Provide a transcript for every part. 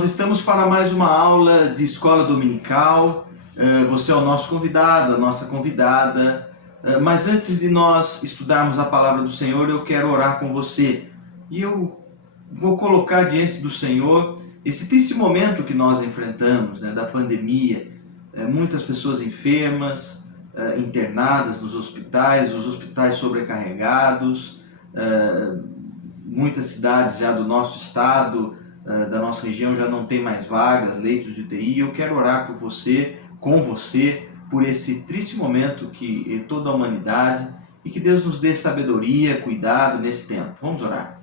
Nós estamos para mais uma aula de escola dominical. Você é o nosso convidado, a nossa convidada. Mas antes de nós estudarmos a palavra do Senhor, eu quero orar com você. E eu vou colocar diante do Senhor esse triste momento que nós enfrentamos, da pandemia. Muitas pessoas enfermas, internadas nos hospitais, os hospitais sobrecarregados, muitas cidades já do nosso estado, da nossa região já não tem mais vagas, leitos de UTI. Eu quero orar por você, com você, por esse triste momento que toda a humanidade, e que Deus nos dê sabedoria, cuidado nesse tempo. Vamos orar.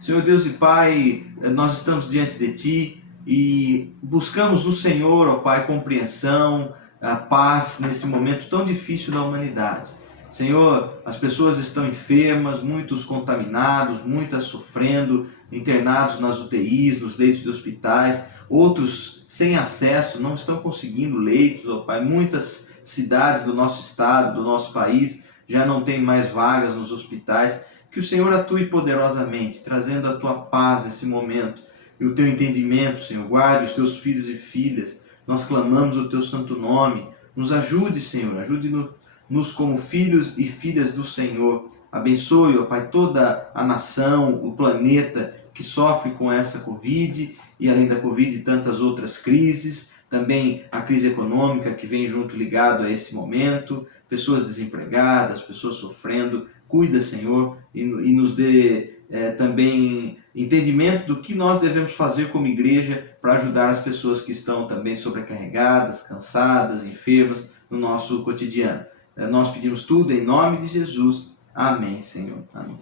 Senhor Deus e Pai, nós estamos diante de Ti e buscamos no Senhor, ó Pai, compreensão, a paz nesse momento tão difícil da humanidade. Senhor, as pessoas estão enfermas, muitos contaminados, muitas sofrendo, internados nas UTIs, nos leitos de hospitais, outros sem acesso, não estão conseguindo leitos, ó Pai. Muitas cidades do nosso estado, do nosso país, já não tem mais vagas nos hospitais. Que o Senhor atue poderosamente, trazendo a Tua paz nesse momento e o Teu entendimento, Senhor. Guarde os Teus filhos e filhas. Nós clamamos o Teu santo nome. Nos ajude, Senhor, ajude-nos como filhos e filhas do Senhor. Abençoe, ó Pai, toda a nação, o planeta que sofre com essa Covid e além da Covid tantas outras crises, também a crise econômica que vem junto ligado a esse momento, pessoas desempregadas, pessoas sofrendo. Cuida, Senhor, e nos dê também entendimento do que nós devemos fazer como igreja para ajudar as pessoas que estão também sobrecarregadas, cansadas, enfermas no nosso cotidiano. Nós pedimos tudo em nome de Jesus. Amém, Senhor. Amém.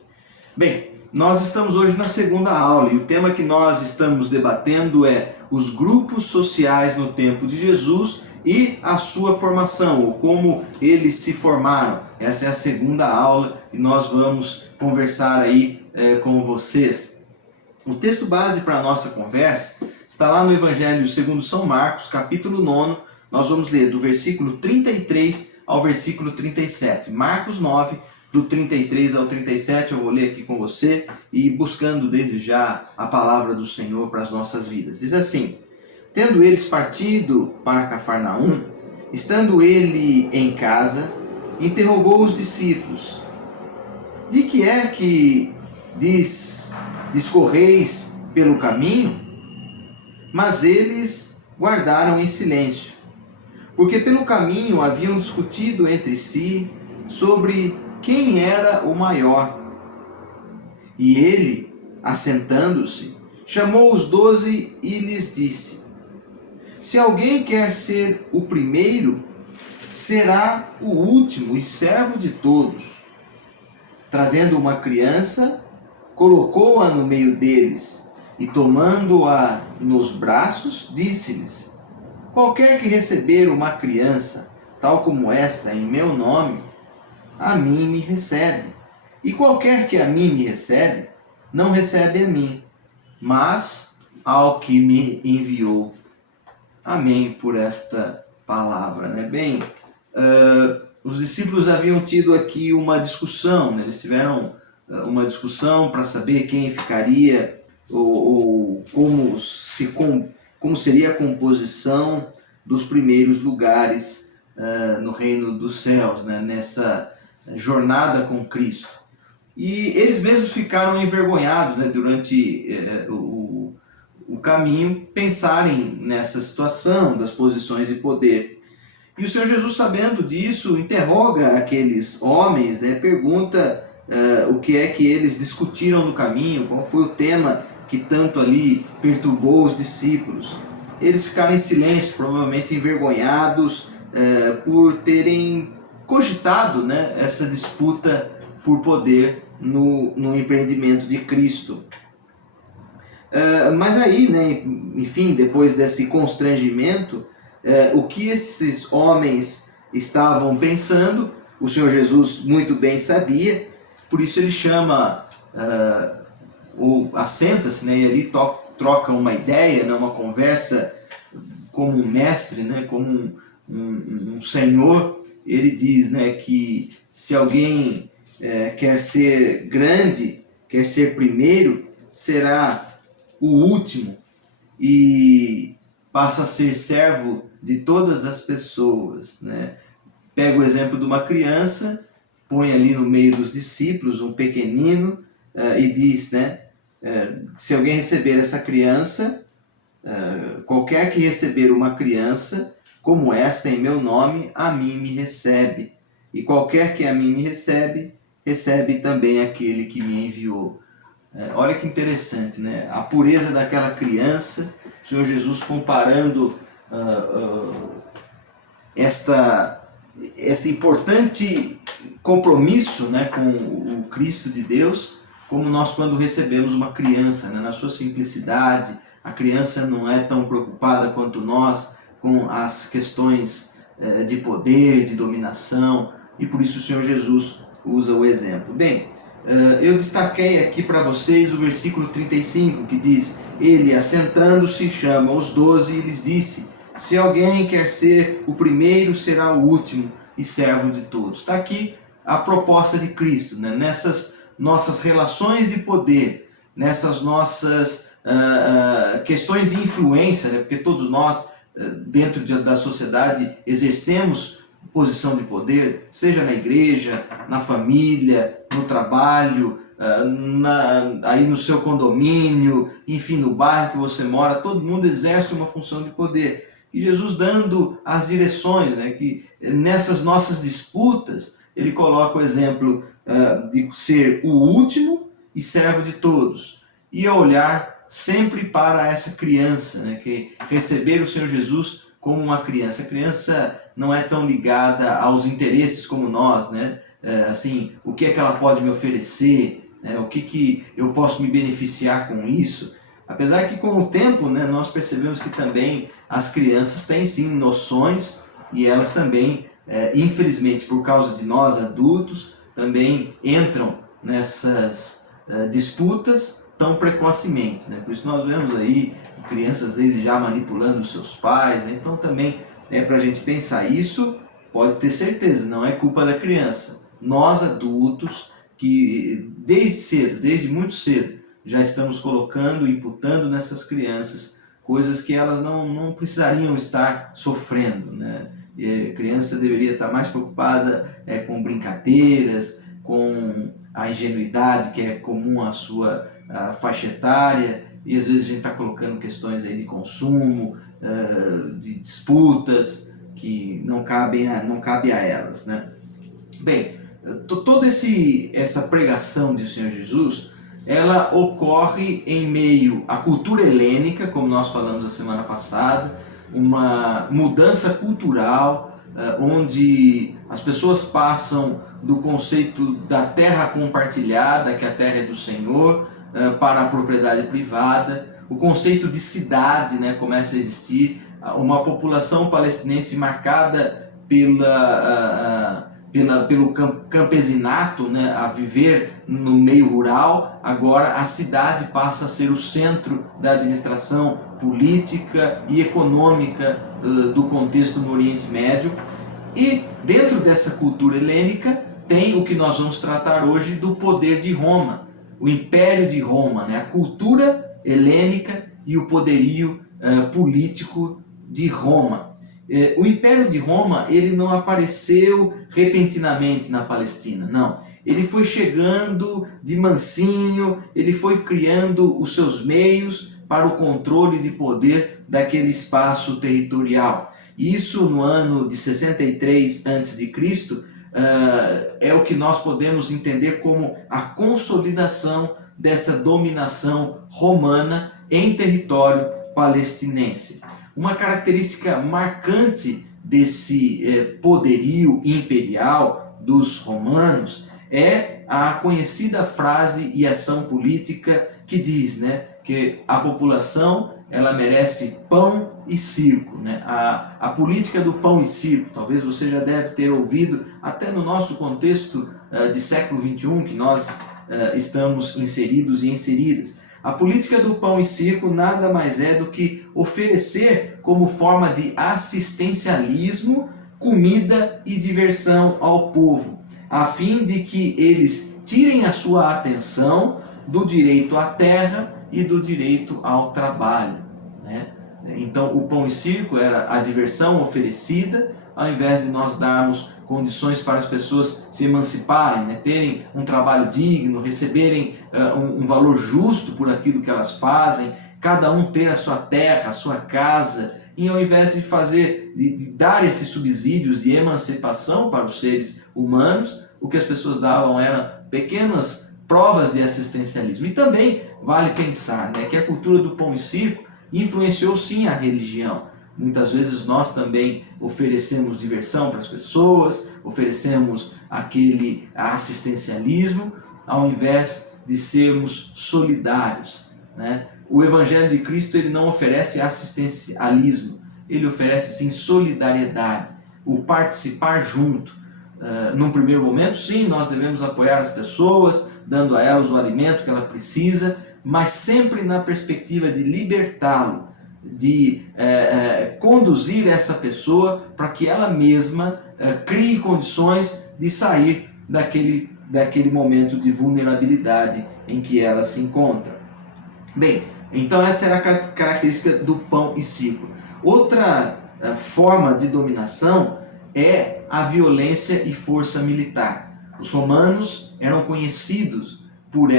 Bem, nós estamos hoje na segunda aula e o tema que nós estamos debatendo é os grupos sociais no tempo de Jesus e a sua formação, ou como eles se formaram. Essa é a segunda aula e nós vamos conversar aí com vocês. O texto base para a nossa conversa está lá no Evangelho segundo São Marcos, capítulo 9. Nós vamos ler do versículo 33 ao versículo 37. Marcos 9, do 33 ao 37, eu vou ler aqui com você e buscando desde já a palavra do Senhor para as nossas vidas. Diz assim: tendo eles partido para Cafarnaum, estando ele em casa, interrogou os discípulos: de que é que discorreis pelo caminho? Mas eles guardaram em silêncio, porque pelo caminho haviam discutido entre si sobre quem era o maior. E ele, assentando-se, chamou os 12 e lhes disse: se alguém quer ser o primeiro, será o último e servo de todos. Trazendo uma criança, colocou-a no meio deles e, tomando-a nos braços, disse-lhes: qualquer que receber uma criança, tal como esta, em meu nome, a mim me recebe. E qualquer que a mim me recebe, não recebe a mim, mas ao que me enviou. Amém por esta palavra, Bem, os discípulos haviam tido aqui uma discussão, Eles tiveram uma discussão para saber quem ficaria ou como seria a composição dos primeiros lugares no reino dos céus, nessa jornada com Cristo. E eles mesmos ficaram envergonhados, durante o caminho, pensarem nessa situação das posições de poder. E o Senhor Jesus, sabendo disso, interroga aqueles homens, pergunta o que é que eles discutiram no caminho, qual foi o tema que tanto ali perturbou os discípulos. Eles ficaram em silêncio, provavelmente envergonhados por terem cogitado essa disputa por poder no empreendimento de Cristo. Mas aí, enfim, depois desse constrangimento, o que esses homens estavam pensando, o Senhor Jesus muito bem sabia. Por isso ele chama, ou assenta-se, e ali troca uma ideia, uma conversa como um mestre, como um senhor. Ele diz que se alguém quer ser grande, quer ser primeiro, será o último e passa a ser servo de todas as pessoas, né? Pega o exemplo de uma criança, põe ali no meio dos discípulos um pequenino e diz, né? Se alguém receber essa criança, qualquer que receber uma criança como esta em meu nome, a mim me recebe. E qualquer que a mim me recebe, recebe também aquele que me enviou. Olha que interessante, né? A pureza daquela criança, o Senhor Jesus comparando esse importante compromisso, né, com o Cristo de Deus, como nós quando recebemos uma criança, né, na sua simplicidade. A criança não é tão preocupada quanto nós com as questões de poder, de dominação, e por isso o Senhor Jesus usa o exemplo. Bem, eu destaquei aqui para vocês o versículo 35, que diz: ele, assentando-se, chama os 12 e lhes disse: se alguém quer ser o primeiro, será o último e servo de todos. Está aqui a proposta de Cristo, né? Nessas nossas relações de poder, nessas nossas questões de influência, né? Porque todos nós, dentro da sociedade, exercemos posição de poder, seja na igreja, na família, no trabalho, aí no seu condomínio, enfim, no bairro que você mora, todo mundo exerce uma função de poder. E Jesus dando as direções, né, que nessas nossas disputas, ele coloca o exemplo de ser o último e servo de todos. E a olhar sempre para essa criança, né, que receber o Senhor Jesus como uma criança. A criança não é tão ligada aos interesses como nós, né? Assim, o que é que ela pode me oferecer, né? O que eu posso me beneficiar com isso. Apesar que com o tempo, né, nós percebemos que também as crianças têm sim noções e elas também, infelizmente, por causa de nós adultos, também entram nessas disputas tão precocemente, né? Por isso nós vemos aí crianças desde já manipulando os seus pais, né? Então também é para a gente pensar, isso pode ter certeza, não é culpa da criança. Nós adultos, que desde cedo, desde muito cedo, já estamos colocando, imputando nessas crianças coisas que elas não precisariam estar sofrendo, né? A criança deveria estar mais preocupada com brincadeiras, com a ingenuidade que é comum à sua faixa etária, e às vezes a gente está colocando questões aí de consumo, de disputas que não cabe a elas, né? Bem, toda essa pregação do Senhor Jesus, ela ocorre em meio à cultura helênica, como nós falamos a semana passada, uma mudança cultural, onde as pessoas passam do conceito da terra compartilhada, que a terra é do Senhor, para a propriedade privada. O conceito de cidade, né, começa a existir, uma população palestinense marcada pelo campesinato, né, a viver no meio rural. Agora a cidade passa a ser o centro da administração política e econômica do contexto no Oriente Médio. E dentro dessa cultura helênica tem o que nós vamos tratar hoje do poder de Roma, o Império de Roma, né? A cultura helênica e o poderio político de Roma. O Império de Roma, ele não apareceu repentinamente na Palestina, não. Ele foi chegando de mansinho, ele foi criando os seus meios para o controle de poder daquele espaço territorial. Isso no ano de 63 a.C., é o que nós podemos entender como a consolidação dessa dominação romana em território palestinense. Uma característica marcante desse poderio imperial dos romanos é a conhecida frase e ação política que diz, né, que a população ela merece pão e circo, né? A política do pão e circo, talvez você já deve ter ouvido até no nosso contexto de século XXI, que nós estamos inseridos e inseridas. A política do pão e circo nada mais é do que oferecer como forma de assistencialismo comida e diversão ao povo, a fim de que eles tirem a sua atenção do direito à terra e do direito ao trabalho, né? Então o pão e circo era a diversão oferecida, ao invés de nós darmos condições para as pessoas se emanciparem, né? Terem um trabalho digno, receberem um valor justo por aquilo que elas fazem, cada um ter a sua terra, a sua casa, e ao invés de dar esses subsídios de emancipação para os seres humanos, o que as pessoas davam eram pequenas provas de assistencialismo. E também vale pensar, né, que a cultura do pão e circo influenciou sim a religião. Muitas vezes nós também oferecemos diversão para as pessoas, oferecemos aquele assistencialismo, ao invés de sermos solidários, né? O Evangelho de Cristo ele não oferece assistencialismo, ele oferece sim solidariedade, o participar junto. Num primeiro momento, sim, nós devemos apoiar as pessoas, dando a elas o alimento que ela precisa, mas sempre na perspectiva de libertá-lo, de conduzir essa pessoa para que ela mesma crie condições de sair daquele momento de vulnerabilidade em que ela se encontra. Bem, então essa era a característica do pão e circo. Outra forma de dominação é a violência e força militar. Os romanos eram conhecidos por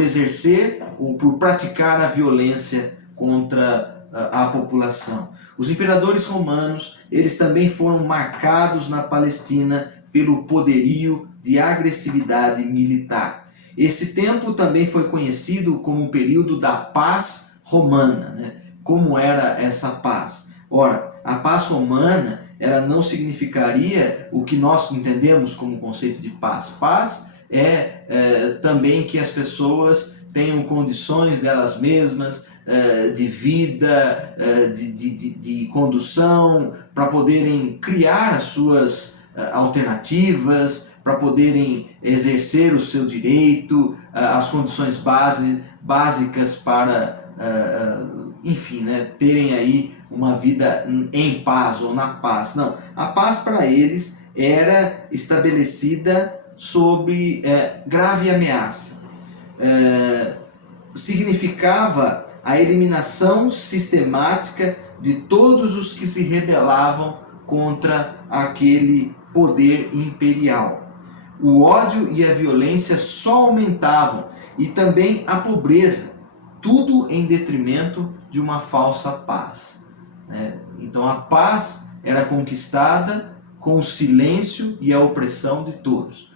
exercer ou por praticar a violência contra a população. Os imperadores romanos, eles também foram marcados na Palestina pelo poderio de agressividade militar. Esse tempo também foi conhecido como o período da paz romana, né? Como era essa paz? Ora, a paz romana, ela não significaria o que nós entendemos como conceito de paz. Paz é também que as pessoas tenham condições delas mesmas, de vida, de condução, para poderem criar as suas alternativas, para poderem exercer o seu direito, as condições básicas para, enfim, né, terem aí uma vida em paz ou na paz. Não, a paz para eles era estabelecida sob grave ameaça. Significava a eliminação sistemática de todos os que se rebelavam contra aquele poder imperial. O ódio e a violência só aumentavam, e também a pobreza, tudo em detrimento de uma falsa paz. Então a paz era conquistada com o silêncio e a opressão de todos.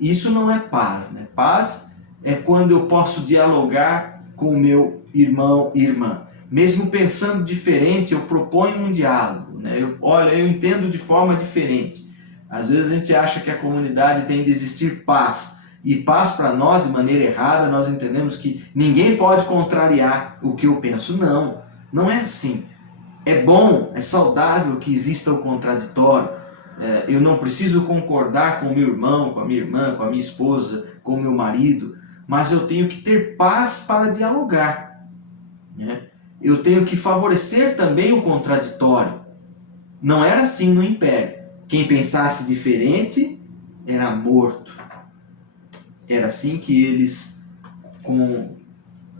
Isso não é paz, né? Paz é quando eu posso dialogar com o meu irmão e irmã. Mesmo pensando diferente, eu proponho um diálogo, né? Eu entendo de forma diferente. Às vezes a gente acha que a comunidade tem de existir paz. E paz para nós, de maneira errada, nós entendemos que ninguém pode contrariar o que eu penso. Não, não é assim. É bom, é saudável que exista o contraditório. Eu não preciso concordar com o meu irmão, com a minha irmã, com a minha esposa, com o meu marido, mas eu tenho que ter paz para dialogar, né? Eu tenho que favorecer também o contraditório. Não era assim no Império. Quem pensasse diferente era morto. Era assim que eles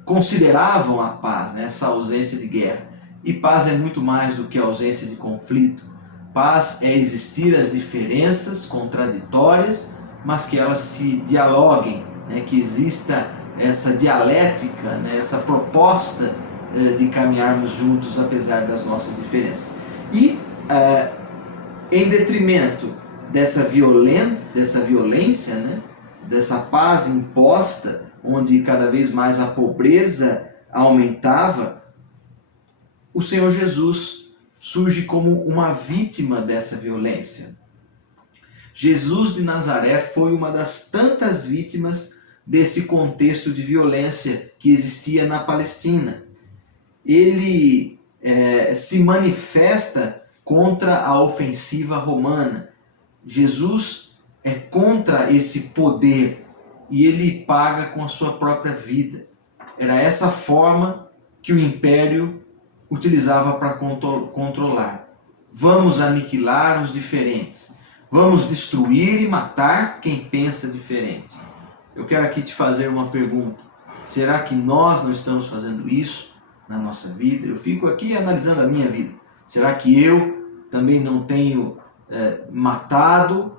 consideravam a paz, né? Essa ausência de guerra. E paz é muito mais do que ausência de conflito. Paz é existir as diferenças contraditórias, mas que elas se dialoguem, né? Que exista essa dialética, né? Essa proposta de caminharmos juntos apesar das nossas diferenças. E em detrimento dessa violência, né? Dessa paz imposta, onde cada vez mais a pobreza aumentava, o Senhor Jesus surge como uma vítima dessa violência. Jesus de Nazaré foi uma das tantas vítimas desse contexto de violência que existia na Palestina. Ele se manifesta contra a ofensiva romana. Jesus é contra esse poder e ele paga com a sua própria vida. Era essa forma que o império utilizava para controlar. Vamos aniquilar os diferentes. Vamos destruir e matar quem pensa diferente. Eu quero aqui te fazer uma pergunta. Será que nós não estamos fazendo isso? na nossa vida? Eu fico aqui analisando a minha vida. Será que eu também não tenho matado,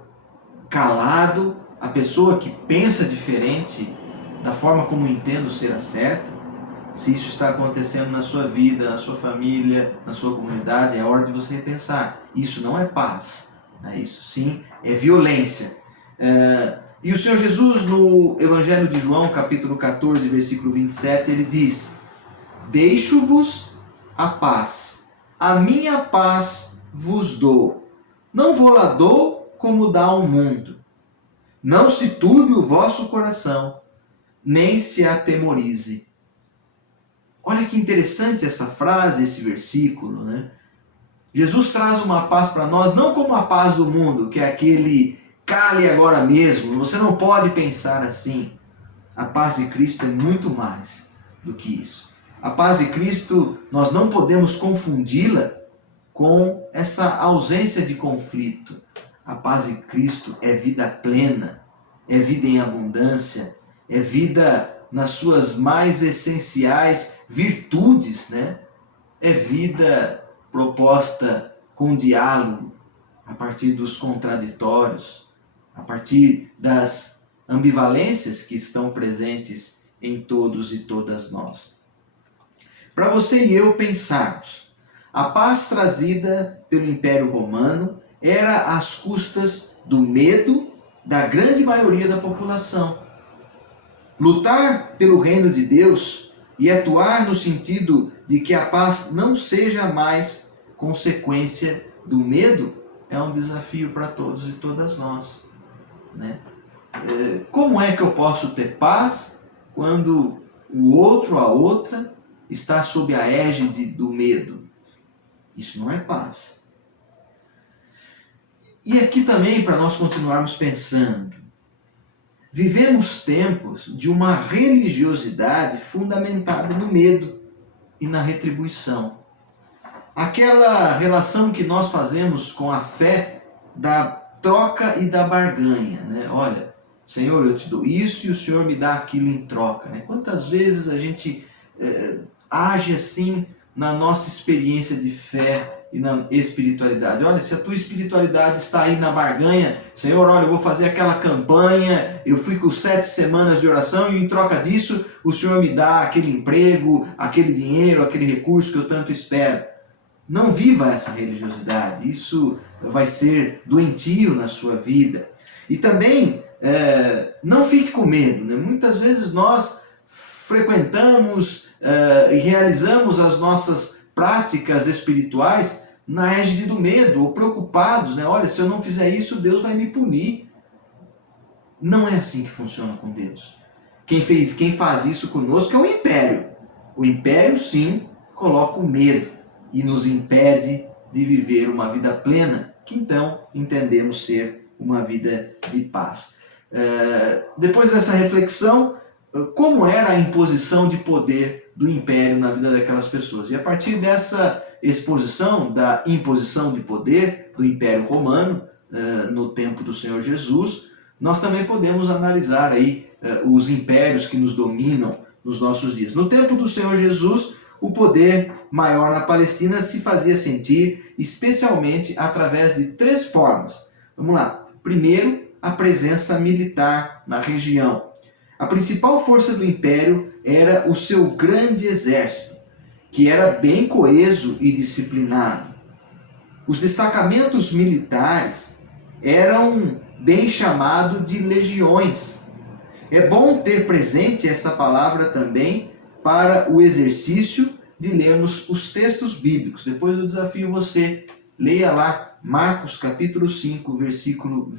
calado a pessoa que pensa diferente da forma como entendo ser a certa? Se isso está acontecendo na sua vida, na sua família, na sua comunidade, é hora de você repensar. Isso não é paz, né? Isso sim é violência. E o Senhor Jesus, no Evangelho de João, capítulo 14, versículo 27, ele diz: deixo-vos a paz, a minha paz vos dou. Não vou lá dou como dá ao mundo. Não se turbe o vosso coração, nem se atemorize. Olha que interessante essa frase, esse versículo, né? Jesus traz uma paz para nós, não como a paz do mundo, que é aquele cale agora mesmo, você não pode pensar assim. A paz de Cristo é muito mais do que isso. A paz de Cristo, nós não podemos confundi-la com essa ausência de conflito. A paz de Cristo é vida plena, é vida em abundância, é vida nas suas mais essenciais virtudes, né? É vida proposta com diálogo, a partir dos contraditórios, a partir das ambivalências que estão presentes em todos e todas nós. Para você e eu pensarmos, a paz trazida pelo Império Romano era às custas do medo da grande maioria da população. Lutar pelo reino de Deus e atuar no sentido de que a paz não seja mais consequência do medo é um desafio para todos e todas nós, né? Como é que eu posso ter paz quando o outro, a outra, está sob a égide do medo? Isso não é paz. E aqui também, para nós continuarmos pensando, vivemos tempos de uma religiosidade fundamentada no medo e na retribuição. Aquela relação que nós fazemos com a fé da troca e da barganha, né? Olha, Senhor, eu te dou isso e o Senhor me dá aquilo em troca, né? Quantas vezes a gente age assim na nossa experiência de fé e na espiritualidade? Olha, se a tua espiritualidade está aí na barganha, Senhor, olha, eu vou fazer aquela campanha, eu fui com 7 semanas de oração e em troca disso o Senhor me dá aquele emprego, aquele dinheiro, aquele recurso que eu tanto espero. Não viva essa religiosidade, isso vai ser doentio na sua vida. E também não fique com medo, né? Muitas vezes nós frequentamos e realizamos as nossas práticas espirituais na égide do medo, ou preocupados, né? Olha, se eu não fizer isso, Deus vai me punir. Não é assim que funciona com Deus. Quem faz isso conosco é o império. O império, sim, coloca o medo e nos impede de viver uma vida plena, que então entendemos ser uma vida de paz. Depois dessa reflexão, como era a imposição de poder do império na vida daquelas pessoas? E a partir dessa exposição da imposição de poder do Império Romano no tempo do Senhor Jesus, nós também podemos analisar aí os impérios que nos dominam nos nossos dias. No tempo do Senhor Jesus, o poder maior na Palestina se fazia sentir especialmente através de 3 formas. Vamos lá. Primeiro, a presença militar na região. A principal força do império era o seu grande exército, que era bem coeso e disciplinado. Os destacamentos militares eram bem chamados de legiões. É bom ter presente essa palavra também para o exercício de lermos os textos bíblicos. Depois eu desafio você, leia lá Marcos capítulo 5, versículo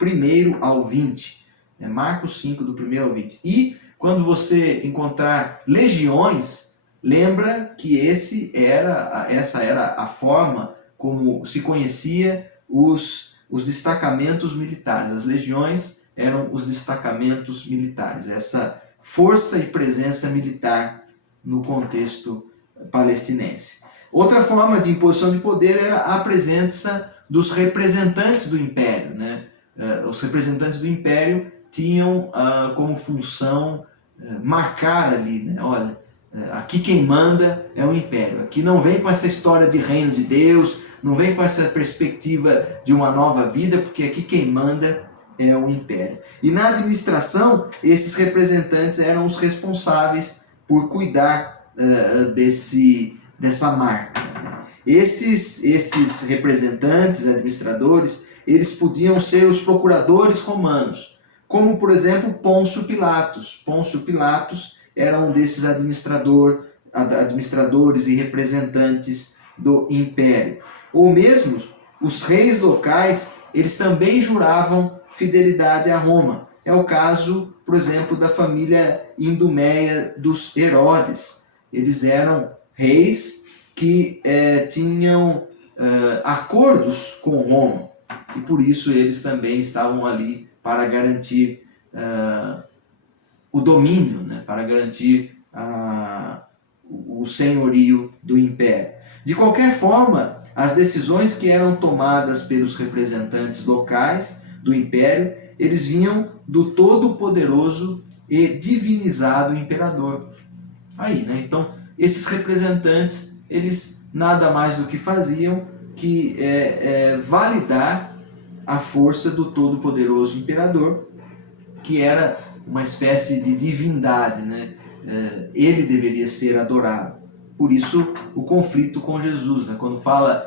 1 ao 20. Marcos 5, do 1 ao 20. E quando você encontrar legiões, lembra que essa era a forma como se conhecia os destacamentos militares. As legiões eram os destacamentos militares. Essa força e presença militar no contexto palestinense. Outra forma de imposição de poder era a presença dos representantes do império, né? Os representantes do império tinham como função marcar ali, né? Olha, Aqui quem manda é o império. Aqui não vem com essa história de reino de Deus, não vem com essa perspectiva de uma nova vida, porque aqui quem manda é o império. E na administração, esses representantes eram os responsáveis por cuidar dessa marca. Estes representantes, administradores, eles podiam ser os procuradores romanos, como por exemplo Pôncio Pilatos. Pôncio Pilatos era um desses administradores e representantes do império. Ou mesmo os reis locais, eles também juravam fidelidade a Roma. É o caso, por exemplo, da família Idumeia dos Herodes. Eles eram reis que tinham acordos com Roma, e por isso eles também estavam ali para garantir o domínio, né, para garantir o senhorio do império. De qualquer forma, as decisões que eram tomadas pelos representantes locais do império, eles vinham do todo-poderoso e divinizado imperador. Aí, né? Então, esses representantes, eles nada mais do que faziam que validar a força do todo-poderoso imperador, que era uma espécie de divindade, né? Ele deveria ser adorado. Por isso, o conflito com Jesus, né? Quando fala,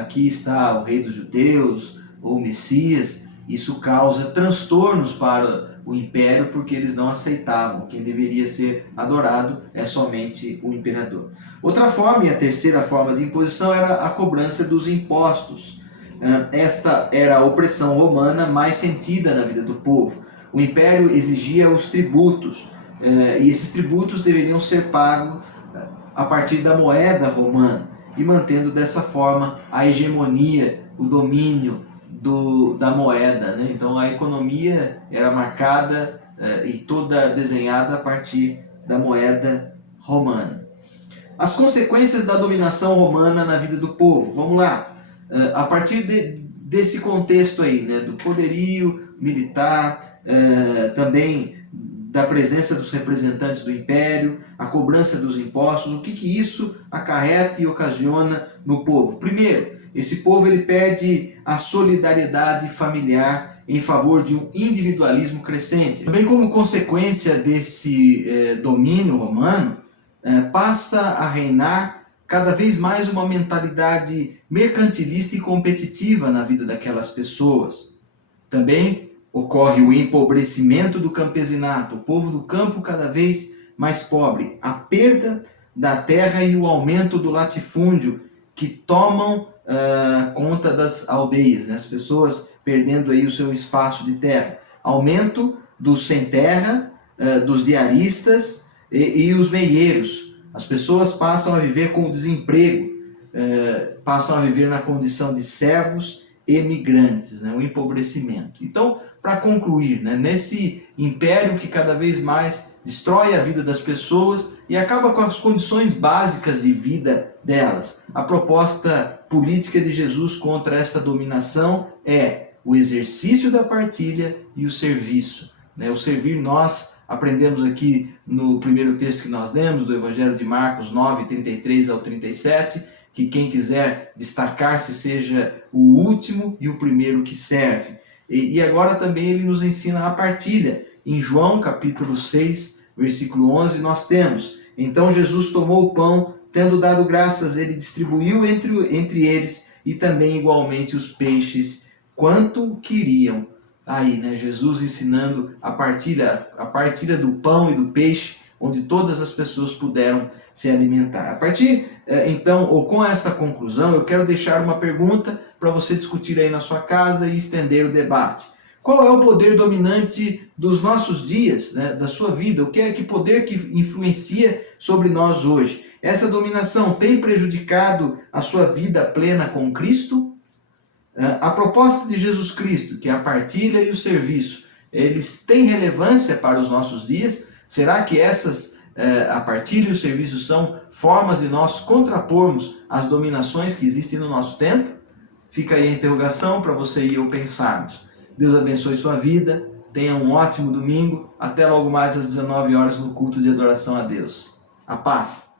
aqui está o rei dos judeus, ou o Messias, isso causa transtornos para o império, porque eles não aceitavam. Quem deveria ser adorado é somente o imperador. Outra forma, e a terceira forma de imposição, era a cobrança dos impostos. Esta era a opressão romana mais sentida na vida do povo. O império exigia os tributos, e esses tributos deveriam ser pagos a partir da moeda romana, e mantendo dessa forma a hegemonia, o domínio da moeda, né? Então a economia era marcada e toda desenhada a partir da moeda romana. As consequências da dominação romana na vida do povo. Vamos lá. A partir desse contexto aí, né, do poderio militar, também da presença dos representantes do império, a cobrança dos impostos, o que isso acarreta e ocasiona no povo? Primeiro, esse povo ele perde a solidariedade familiar em favor de um individualismo crescente. Também como consequência desse domínio romano, passa a reinar cada vez mais uma mentalidade mercantilista e competitiva na vida daquelas pessoas. Também ocorre o empobrecimento do campesinato, o povo do campo cada vez mais pobre, a perda da terra e o aumento do latifúndio que tomam conta das aldeias, né? As pessoas perdendo aí o seu espaço de terra, aumento dos sem terra, dos diaristas e os meieiros. As pessoas passam a viver com o desemprego, passam a viver na condição de servos e migrantes, né? O empobrecimento. Então, para concluir, né, nesse império que cada vez mais destrói a vida das pessoas e acaba com as condições básicas de vida delas, a proposta política de Jesus contra esta dominação é o exercício da partilha e o serviço. Né? O servir, nós aprendemos aqui no primeiro texto que nós lemos, do Evangelho de Marcos 9, 33 ao 37, que quem quiser destacar-se seja o último e o primeiro que serve. E agora também ele nos ensina a partilha. Em João capítulo 6, versículo 11, nós temos: então Jesus tomou o pão, tendo dado graças, ele distribuiu entre eles, e também igualmente os peixes, quanto queriam. Aí, né, Jesus ensinando a partilha do pão e do peixe, onde todas as pessoas puderam se alimentar. A partir, então, ou com essa conclusão, eu quero deixar uma pergunta para você discutir aí na sua casa e estender o debate. Qual é o poder dominante dos nossos dias, né, da sua vida? Que poder que influencia sobre nós hoje? Essa dominação tem prejudicado a sua vida plena com Cristo? A proposta de Jesus Cristo, que é a partilha e o serviço, eles têm relevância para os nossos dias? Será que a partilha e o serviço são formas de nós contrapormos as dominações que existem no nosso tempo? Fica aí a interrogação para você e eu pensarmos. Deus abençoe sua vida, tenha um ótimo domingo, até logo mais às 19 horas no culto de adoração a Deus. A paz.